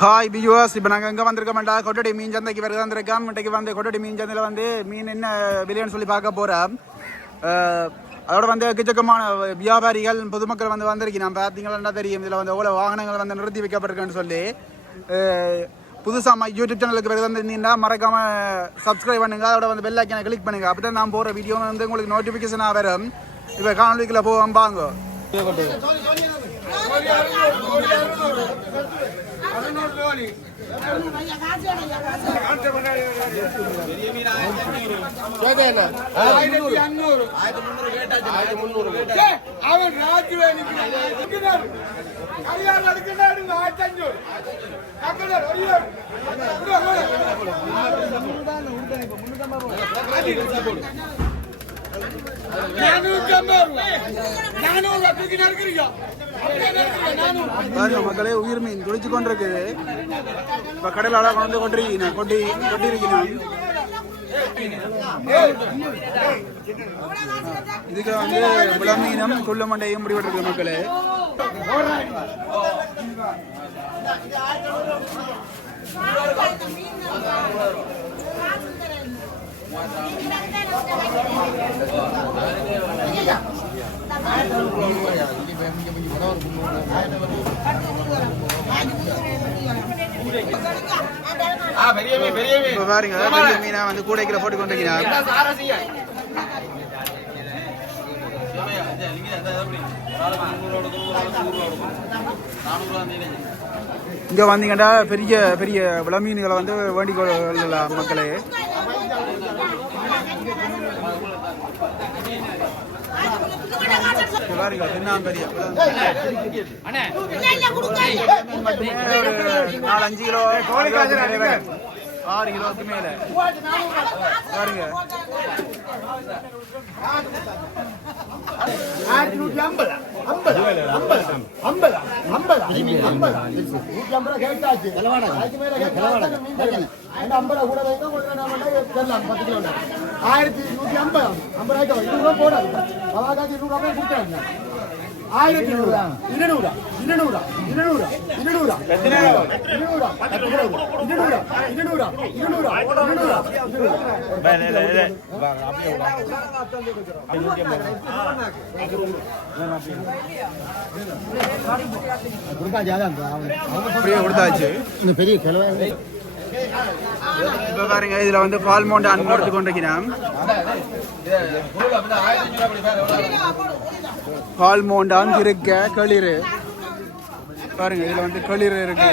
Hi Piyush இப்போ நாங்கள் எங்கே வந்திருக்கோம்டா கொட்டடி மீன் சந்தைக்கு பிறகு வந்திருக்கோம் இன்றைக்கு வந்து கொட்டடி மீன் சந்தையில் வந்து மீன் என்ன விலைன்னு சொல்லி பார்க்க போகிறோம் அதோட வந்து எக்கச்சக்கமான வியாபாரிகள் பொதுமக்கள் வந்து வந்திருக்கீங்க பார்த்தீங்களா தெரியும் இதில் வந்து எவ்வளோ வாகனங்கள் வந்து நிறுத்தி வைக்கப்பட்டிருக்குன்னு சொல்லி புதுசாக யூடியூப் சேனலுக்கு பிறகு வந்திருந்தீங்கன்னா மறக்காமல் சப்ஸ்கிரைப் பண்ணுங்க அதோட வந்து பெல் ஐக்கனை கிளிக் பண்ணுங்க அப்படி தான் நான் போகிற வீடியோ வந்து உங்களுக்கு நோட்டிஃபிகேஷனாக வரும் இப்போ காணொலிக்குள்ள போவோம் வாங்க அவன் ராஜுவேலிக்கிறார் கல்யாணம் நடக்கிறாரு ஆயிரத்தி அஞ்சூறு கக்கனர் ஒரியர் நானூற்றம்பது நானூறு அப்படிக்கு நடக்கிறீங்க பாருங்க மக்களே உயிர் மீன் துடிச்சு கொண்டிருக்குது. இப்போ கடல் அழகாக கொண்டு கொண்டிருக்கீங்க கொட்டி கொட்டியிருக்கிறேன். இதுக்கு வந்து விளமீனம் குள்ள மண்டையும் முடிவிட்டிருக்கு மக்களே. இப்போ பாருங்க பெரிய மீனை வந்து கூடைக்குள்ள போட்டு கொண்டிருக்கிறார். இங்க வந்தீங்கன்னா பெரிய பெரிய விளமீன்களை வந்து வேண்டிக் கொள்ளலாம் மக்களே. இங்க பாருங்க தின்னாம் பெரிய. ஒரு நாலு அஞ்சு கிலோ ஆறு கிலோவுக்கு மேல. பாருங்க. ஆயிரத்தி நூற்றி ஐம்பது? ஐம்பது? ஐம்பது? ஐம்பது? ஐம்பது? ஐம்பது? நூற்றி ஐம்பது கேட்டாச்சு. அதுக்கு மேல கேட்டாச்சு. மீன் அந்த ஐம்பது கூட வைங்க உங்களுக்கு பத்து கிலோ ஆயிரத்தி நூற்றி ஐம்பது? ஐம்பது ஆயிரம் இருநூறு போடாது. அவாக்காச்சு ஆயிரத்தி இருநூறு இருநூறு. இருநூறு. இருநூறு. இருநூறு. இருநூறு இருநூறு இருநூறு இருநூறு இருநூறு அப்படியே கொடுத்தாச்சு பெரிய கிழமை இப்ப பாருங்க இதுல வந்து பால் மோண்டு அன்பு எடுத்து ஹால் மோண்டாம் இருக்க களிறு. பாருங்க இதுல வந்து களிறு இருக்கு.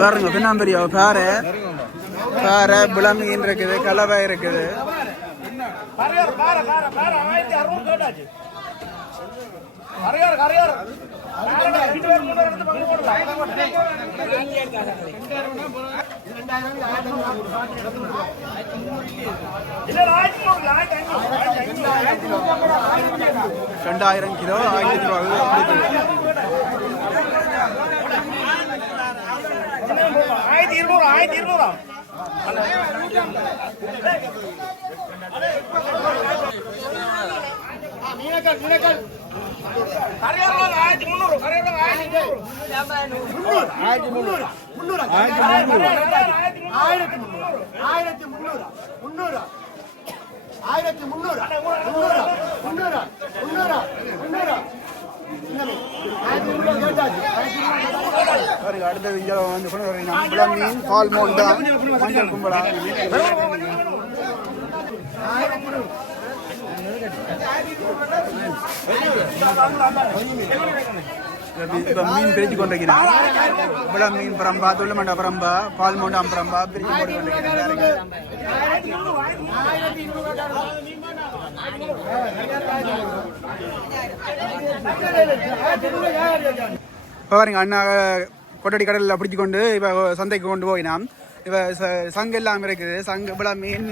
பாருங்க பின்னாம்பரியா பாரு. பாரு பிளமின் இருக்குது கலரா இருக்குது. கரையார் கரையார் ரெண்டாயிரம் கிலோ ஆயிரத்தி ரூபாய் ஆயிரத்தி இருநூறு ஆயிரத்தி இருநூறா? மீனக்கல் மீனக்கல். கரையார் ஆயிரத்தி முந்நூறு ஆயிரத்தி முந்நூறு. ஆயிரத்தி முந்நூறு. ஆயிரத்தி முந்நூறு. முந்நூறு. ஆயிரத்தி முந்நூறு. முந்நூறு. முந்நூறு. முந்நூறு. முந்நூறு. அடுத்தது இங்க வந்து பிளமீன் பால் மோண்டா மஞ்சள் கும்பலா? இப்ப மீன் பிரிச்சு கொண்டிருக்கிறேன் இவ்வளவு மீன் பரம்பா துள்ளமண்ட பரம்பா பால் மோண்டாம் பரம்பா பிரிச்சு போட்டு கொண்டிருக்கிறேன் இப்போ பாருங்க அண்ணா கொட்டடி கடலில் பிடிச்சி கொண்டு இப்போ சந்தைக்கு கொண்டு போயினாம் இப்போ ச- சங்கு எல்லாம் இருக்குது. சங்கு இவ்வளோ மீன்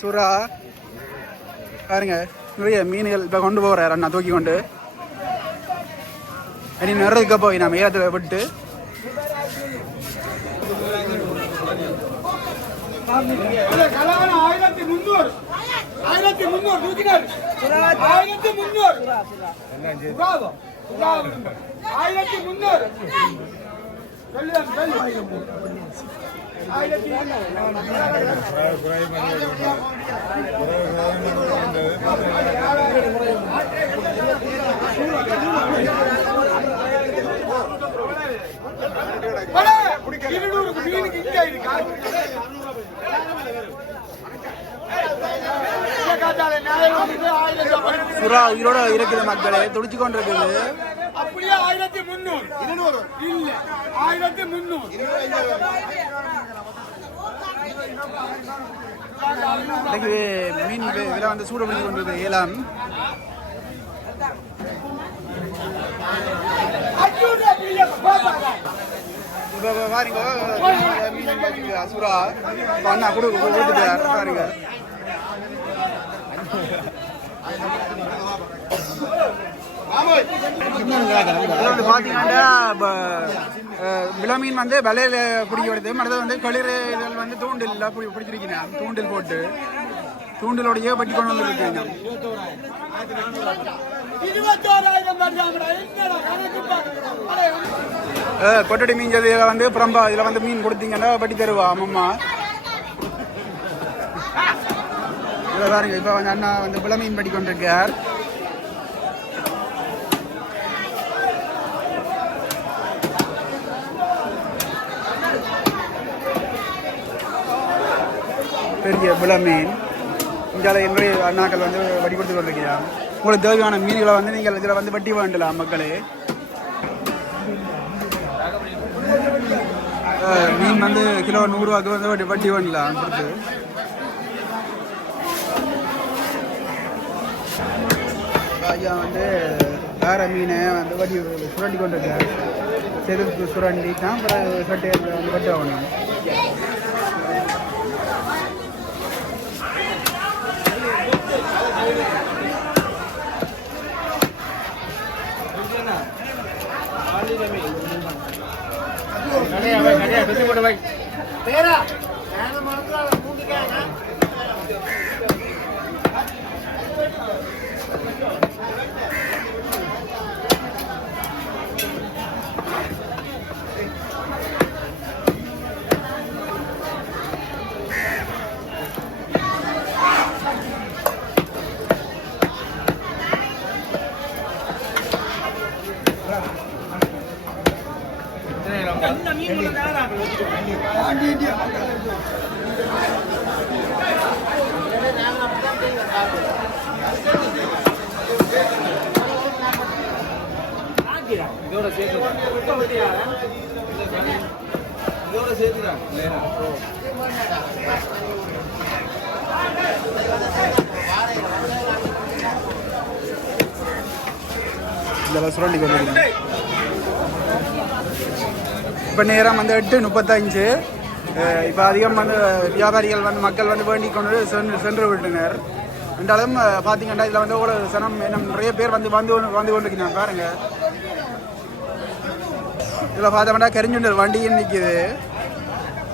சுறா. பாருங்க. நிறைய மீன்கள் இப்போ கொண்டு போகிறார் அண்ணா தூக்கி கொண்டு. இனி நிறைய போய் நம்ம ஏரத்தில் விட்டு. ஆயிரத்தி முன்னூறு ஆயிரத்தி தூக்கினார் ஆயிரத்தி ஆயிரத்தி ஆயிரத்தி இருநூறுக்கு மீனுக்கு இங்க இருக்கா. சுறா உயிரோட இருக்குது மக்களே துடிச்சு கொண்டு இருக்குது அப்படியே ஆயிரத்தி முன்னூறு இருநூறு. இல்ல ஆயிரத்தி முன்னூறு இன்னைக்கு மீன் விலை வந்து சூடு பண்ணி கொண்டு இருக்குது ஏலம் அஞ்சூறு அப்படியே போதாதா? இப்போ பாருங்க அண்ணா கொடுத்துட்டார் இது வந்து பார்த்தீங்கன்னா இப்போ வில மீன் வந்து வலையில பிடிக்க வருது மற்றது வந்து களிர் இதில் வந்து தூண்டில் பிடி பிடிச்சிருக்கீங்க தூண்டில் போட்டு தூண்டிலோடையே பட்டி கொண்டு வந்துருக்கீங்க. கொட்டடி மீன் இதில் வந்து புறம்பா இதில் வந்து மீன் கொடுத்தீங்கன்னா பட்டி தருவா அம்மம்மா இதில் பாருங்க இப்போ வந்து அண்ணா வந்து வில மீன் பட்டி கொண்டிருக்கார். பெரிய வில மீன். இந்தியாவில் என்னுடைய அண்ணாக்கள் வந்து வட்டி கொடுத்து கொண்டிருக்கிறார் உங்களுக்கு தேவையான மீன்களை வந்து நீங்கள் இதில் வந்து வட்டி வேண்டலாம் மக்களே. மீன் வந்து கிலோ நூறுரூவாக்கு வந்து வட்டி வட்டி பண்ணலாம் கொடுத்து ராஜா வந்து வேற மீனை வந்து வட்டி சுரண்டி கொண்டு செருப்பு சுரண்டி தான் சட்டை வந்து வட்டி ஆகணும் இதோட சேர்த்து இதோட சேர்த்துறாங்க இதெல்லாம் சுரண்டி கொண்டு இப்போ நேரம் வந்து எட்டு முப்பத்தஞ்சு இப்போ அதிகம் வந்து வியாபாரிகள் வந்து மக்கள் வந்து வேண்டிக் கொண்டு சென்று சென்று விட்டனர். ரெண்டாலும் பார்த்தீங்கன்னா இதில் வந்து ஒரு சனம் என்ன நிறைய பேர் வந்து வந்து வந்து கொண்டிருக்கிறாங்க. பாருங்க. இதில் பார்த்தோம்னா கரிஞ்சுண்டர் வண்டியும் நிற்கிது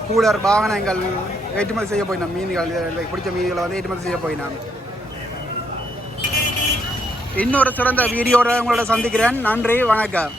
கூலர் வாகனங்கள் ஏற்றுமதி செய்ய போயினோம் மீன்கள் பிடிச்ச மீன்களை வந்து ஏற்றுமதி செய்ய போயினான் இன்னொரு சிறந்த வீடியோட உங்களோட சந்திக்கிறேன். நன்றி வணக்கம்.